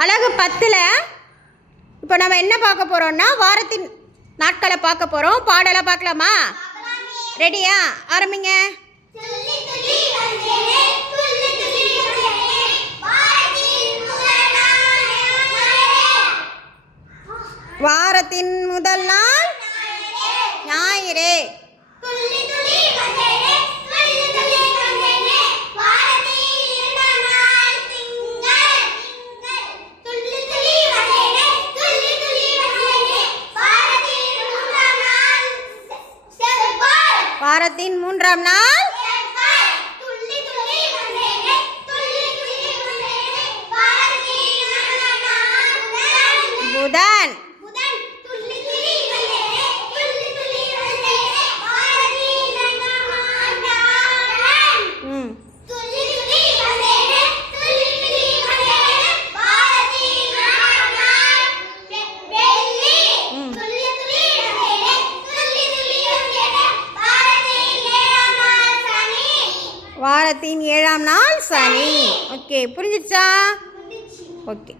அழகு 10ல் இப்போ நம்ம என்ன பார்க்க போகிறோம்னா வாரத்தின் நாட்களை பார்க்க போகிறோம். பாடலை பார்க்கலாமா? ரெடியா? ஆரம்பிங்க. வாரத்தின் முதல் நாள் ஞாயிறு. வாரத்தின் 3ஆம் நாள் புதன். வாரத்தின் 7ஆம் நாள் சனி. ஓகே, புரிஞ்சிச்சா? ஓகே.